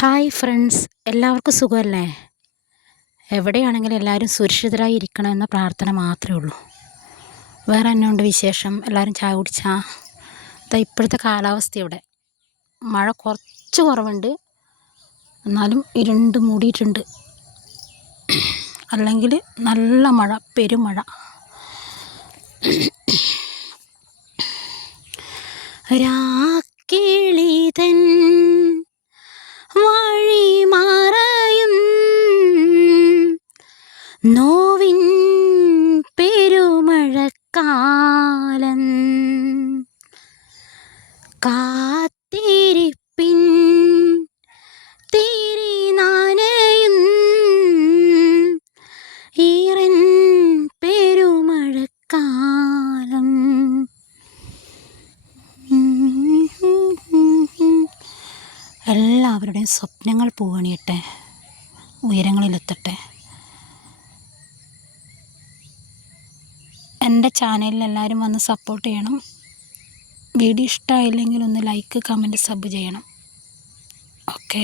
Hi friends എല്ലാവർക്കും സുഖമല്ലേ? എവിടെയാണെങ്കിലും എല്ലാവരും സുരക്ഷിതരായി ഇരിക്കണമെന്ന പ്രാർത്ഥന മാത്രമേ ഉള്ളൂ. വേറെ എന്നുണ്ട് വിശേഷം? എല്ലാവരും ചായ കുടിച്ചാ? ഇതാ ഇപ്പോഴത്തെ കാലാവസ്ഥ ഇവിടെ. മഴ കുറച്ച് കുറവുണ്ട്. എന്നാലും ഇരുണ്ട് മൂടിയിട്ടുണ്ട്. അല്ലെങ്കിൽ നല്ല മഴ പെരുമഴ. രാക്കിളിതൻ നോവിൻ പെരുമഴക്കാലം കാത്തിരിപ്പിൻ തിരി നനയും ഈറൻ പെരുമഴക്കാലം എല്ലാവരുടെയും സ്വപ്നങ്ങൾ പൂവണിയട്ടെ ഉയരങ്ങളിലെത്തട്ടെ. എന്റെ ചാനലിൽ എല്ലാവരും വന്ന് സപ്പോർട്ട് ചെയ്യണം. വീഡിയോ ഇഷ്ടമായില്ലെങ്കിൽ ഒന്ന് ലൈക്ക് കമന്റ് സബ് ചെയ്യണം. ഓക്കേ